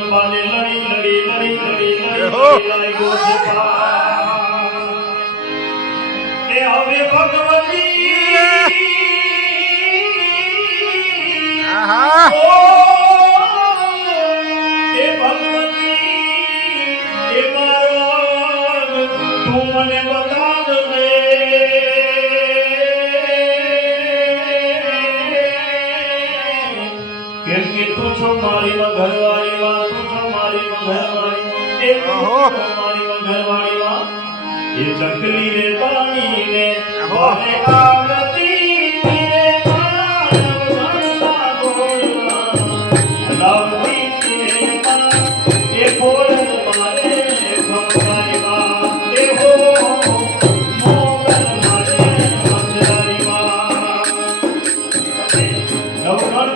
જગદંબાને લડી લડી લડી લડી લડી લાગ્યો છે એ હવે ભગવતી આહા એ ભગવતી એ મારો તું મને બતાવ દે કેમ કે તું છો મારી ઘરવાળી માં તું છો મારી ઘરવાળી એ મારી ઘરવાળી માં એ ચકલી રે પાણી ને વાલે આવતી રે માનવ ઘરના ગોળમાં લાવતી રે માં એ બોલ મારે ભગવારી માં એ હો મોગલ મારે મચરારી માં નવગણ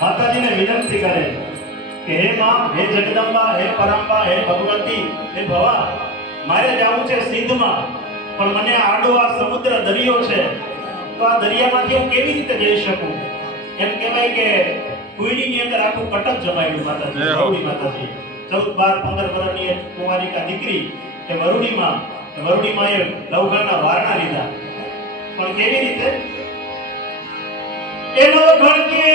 માતાજીને વિનંતી કરે કે હે માં હે જગદંબા હે પરંબા હે ભગવતી હે ભવા મારે જવું છે સિદ્ધમાં પણ મને આડો આ સમુદ્ર દરિયો છે તો આ દરિયામાંથી હું કેવી રીતે જઈ શકું એમ કહેવાય કે કુઈડીની અંદર આખું કટક જમાયું માતાજી વરુડી માતાજી 14 12 15 વર્ષની એક કુંવારિકા દીકરી કે વરુડીમાં એ લવઘણના વારણા લીધા પણ કેવી રીતે એનો ઘડકે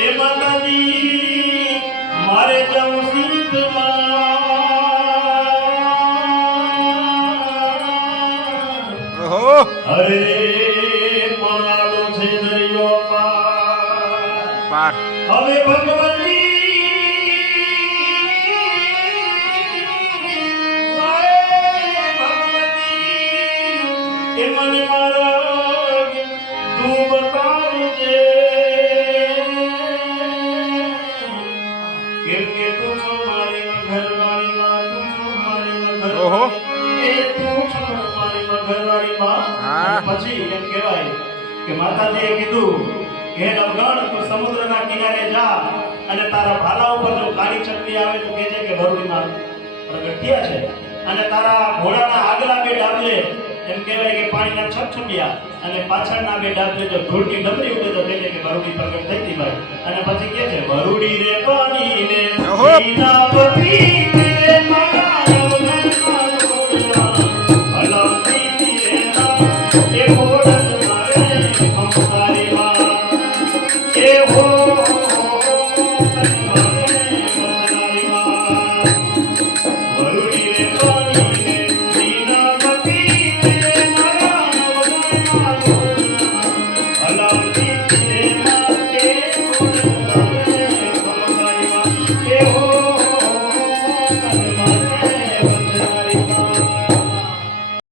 એ માતાજી મારે જાઉં સિદ્ધમાં ઓહો અરે પણાડો છે દરિયો પાર હવે ભગવતી એ મને મારા તું બતાવજે કેમ કે તું છો મારી ઘરવાળી માં તું છો મારી ઓહો ઘરવાળી એ તું છો મારી ઘરવાળી માં હા પછી એમ કહેવાય કે માતાજીએ કીધું હે નવગણ તું સમુદ્રના કિનારે જા અને તારા ભાલા ઉપર જો કાળી ચકલી આવે તો કહેજે કે વરુડીમાં પ્રગટ થયા છે અને તારા ઘોડાના આગલા બે ડાબલે એમ કહેવાય કે પાણીના છપછપિયા અને પાછળના બે ડાબલે જો ધૂળની ડમરી ઉડે તો કહેજે કે વરુડી પ્રગટ થઈ ગઈ ભાઈ અને પછી કહે છે વરુડી રે પાણી ને ઓહો પતિ